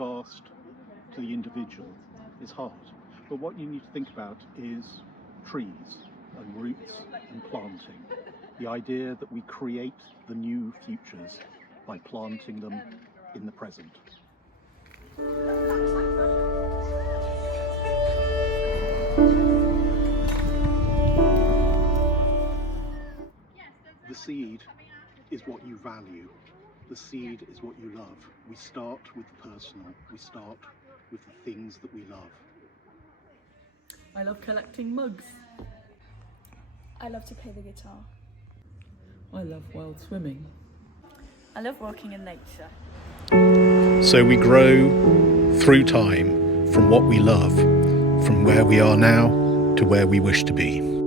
vast to the individual is hard. But what you need to think about is trees and roots and planting. The idea that we create the new futures by planting them in the present. The seed is what you value. The seed is what you love. We start with the personal. We start with the things that we love. I love collecting mugs. I love to play the guitar. I love wild swimming. I love walking in nature. So we grow through time from what we love, from where we are now to where we wish to be.